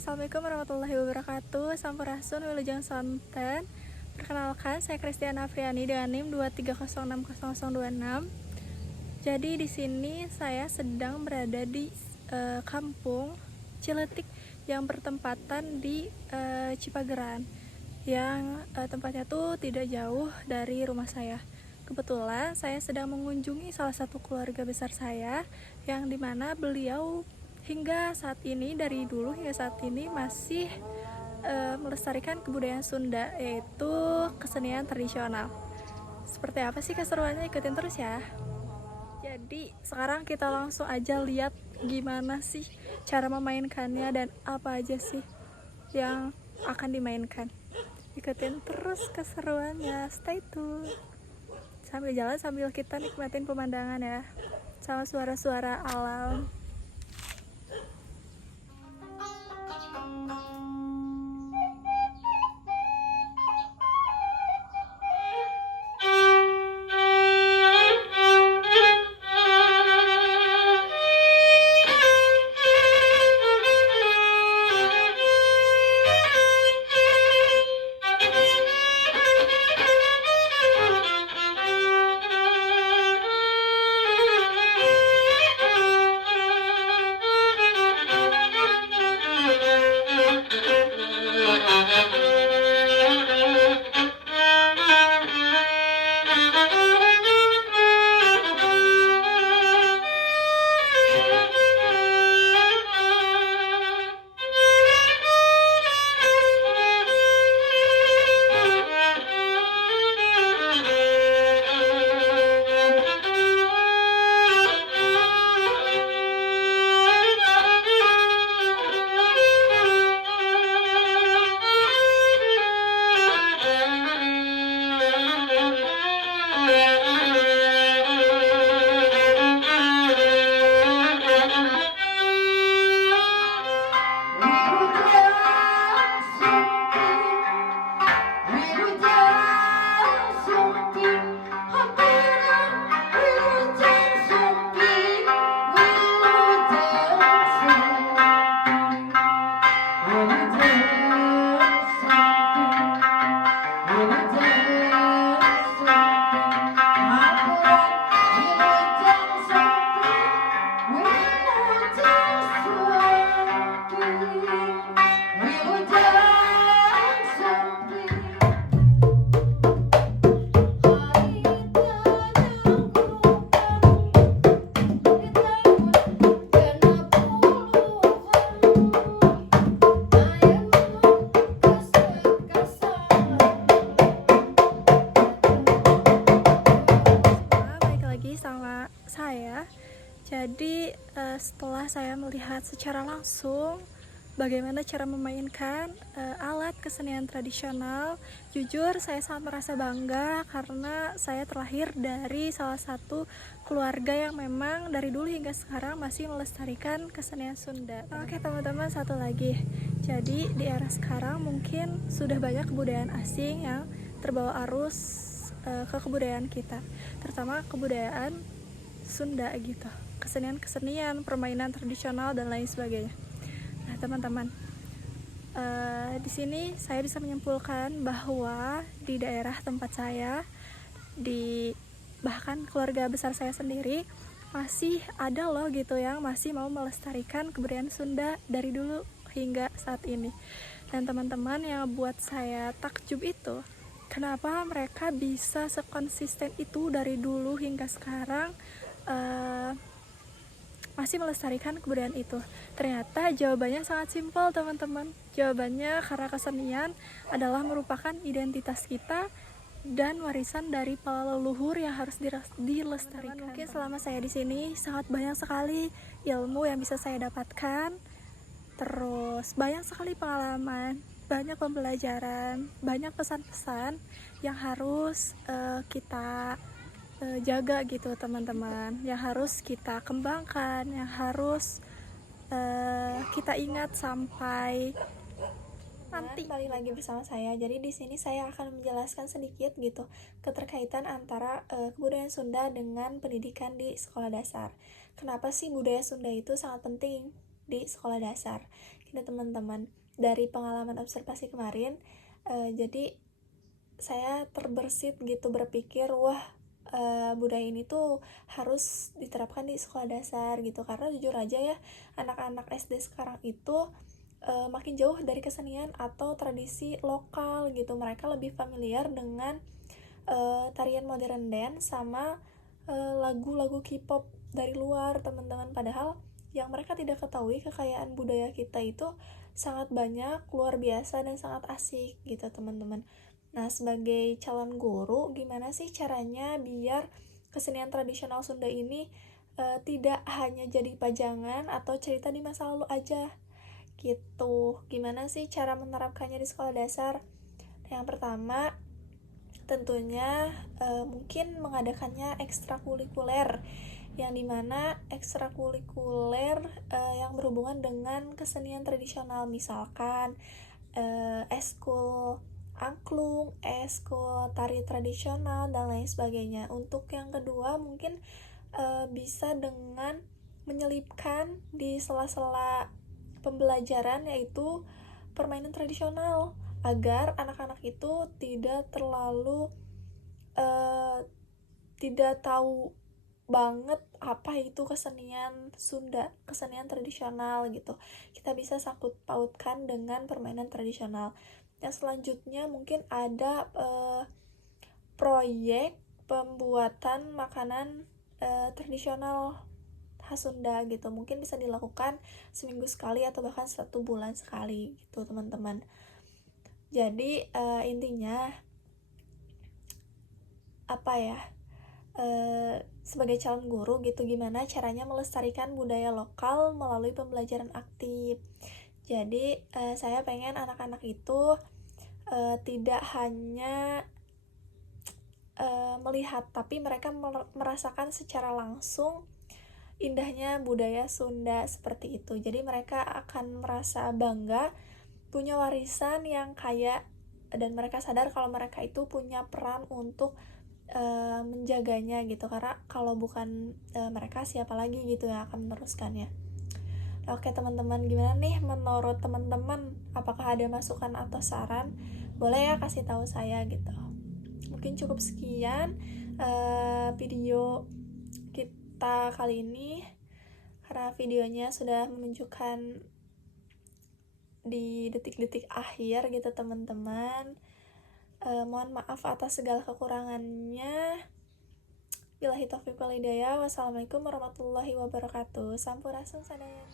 Assalamualaikum warahmatullahi wabarakatuh. Sampurasun wilujeng sonten. Perkenalkan, saya Kristiana Afriani dengan NIM 230600026. Jadi di sini saya sedang berada di kampung Ciletik yang bertempatan di Cipageran, yang tempatnya tuh tidak jauh dari rumah saya. Kebetulan saya sedang mengunjungi salah satu keluarga besar saya, yang dimana beliau hingga saat ini, dari dulu hingga saat ini masih melestarikan kebudayaan Sunda, yaitu kesenian tradisional. Seperti apa sih keseruannya? Ikutin terus ya. Jadi sekarang kita langsung aja lihat gimana sih cara memainkannya dan apa aja sih yang akan dimainkan. Ikutin terus keseruannya, stay tune. Sambil jalan sambil kita nikmatin pemandangan ya, sama suara-suara alam. Balik lagi sama saya. Jadi setelah saya melihat secara langsung bagaimana cara memainkan alat kesenian tradisional, jujur saya sangat merasa bangga karena saya terlahir dari salah satu keluarga yang memang dari dulu hingga sekarang masih melestarikan kesenian Sunda. Oke teman-teman, satu lagi. Jadi di era sekarang mungkin sudah banyak kebudayaan asing yang terbawa arus ke kebudayaan kita, terutama kebudayaan Sunda gitu, kesenian-kesenian, permainan tradisional dan lain sebagainya. Nah teman-teman, di sini saya bisa menyimpulkan bahwa di daerah tempat saya, di bahkan keluarga besar saya sendiri, masih ada loh gitu yang masih mau melestarikan kebudayaan Sunda dari dulu hingga saat ini. Dan teman-teman, yang buat saya takjub itu, kenapa mereka bisa sekonsisten itu dari dulu hingga sekarang masih melestarikan kebudayaan itu. Ternyata jawabannya sangat simpel teman-teman. Jawabannya karena kesenian adalah merupakan identitas kita dan warisan dari para leluhur yang harus dilestarikan. Mungkin selama saya di sini sangat banyak sekali ilmu yang bisa saya dapatkan. Terus banyak sekali pengalaman, banyak pembelajaran, banyak pesan-pesan yang harus kita jaga gitu teman-teman, yang harus kita kembangkan, yang harus kita ingat sampai nanti. Balik lagi bersama saya. Jadi di sini saya akan menjelaskan sedikit gitu keterkaitan antara kebudayaan Sunda dengan pendidikan di sekolah dasar. Kenapa sih budaya Sunda itu sangat penting di sekolah dasar? Ini teman-teman, dari pengalaman observasi kemarin, jadi saya terbersit gitu berpikir, wah, budaya ini tuh harus diterapkan di sekolah dasar gitu, karena jujur aja ya, anak-anak SD sekarang itu makin jauh dari kesenian atau tradisi lokal gitu. Mereka lebih familiar dengan tarian modern dance sama lagu-lagu K-pop dari luar, teman-teman. Padahal yang mereka tidak ketahui, kekayaan budaya kita itu sangat banyak, luar biasa, dan sangat asik gitu, teman-teman. Nah, sebagai calon guru, gimana sih caranya biar kesenian tradisional Sunda ini tidak hanya jadi pajangan atau cerita di masa lalu aja gitu. Gimana sih cara menerapkannya di sekolah dasar? Yang pertama, tentunya mungkin mengadakannya ekstrakurikuler, yang dimana ekstrakurikuler yang berhubungan dengan kesenian tradisional, misalkan eskul angklung, eskul tari tradisional, dan lain sebagainya. Untuk yang kedua, mungkin bisa dengan menyelipkan di sela-sela pembelajaran, yaitu permainan tradisional, agar anak-anak itu tidak terlalu tidak tahu banget apa itu kesenian Sunda, kesenian tradisional gitu. Kita bisa sangkut pautkan dengan permainan tradisional. Yang selanjutnya mungkin ada proyek pembuatan makanan tradisional khas Sunda gitu. Mungkin bisa dilakukan seminggu sekali atau bahkan 1 bulan sekali gitu, teman-teman. Jadi intinya apa ya, sebagai calon guru gitu, gimana caranya melestarikan budaya lokal melalui pembelajaran aktif. Jadi saya pengen anak-anak itu tidak hanya melihat, tapi mereka merasakan secara langsung indahnya budaya Sunda seperti itu. Jadi mereka akan merasa bangga punya warisan yang kaya, dan mereka sadar kalau mereka itu punya peran untuk menjaganya gitu, karena kalau bukan mereka, siapa lagi gitu yang akan meneruskannya. Oke teman-teman, gimana nih menurut teman-teman? Apakah ada masukan atau saran? Boleh ya kasih tahu saya gitu. Mungkin cukup sekian video kita kali ini, karena videonya sudah menunjukkan di detik-detik akhir gitu, teman-teman. Mohon maaf atas segala kekurangannya. Billahi taufiq wal hidayah. Wassalamualaikum warahmatullahi wabarakatuh. Sampurasun sadaya.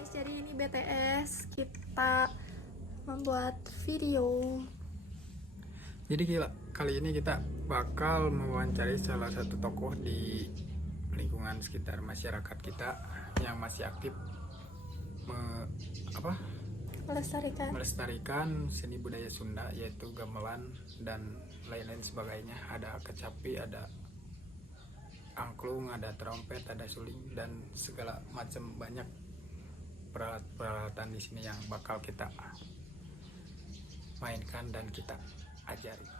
Guys, jadi ini BTS, kita membuat video. Jadi kali ini kita bakal mewawancari salah satu tokoh di lingkungan sekitar masyarakat kita yang masih aktif melestarikan seni budaya Sunda, yaitu gamelan dan lain-lain sebagainya. Ada kecapi, ada angklung, ada trompet, ada suling, dan segala macam banyak peralatan di sini yang bakal kita mainkan dan kita ajari.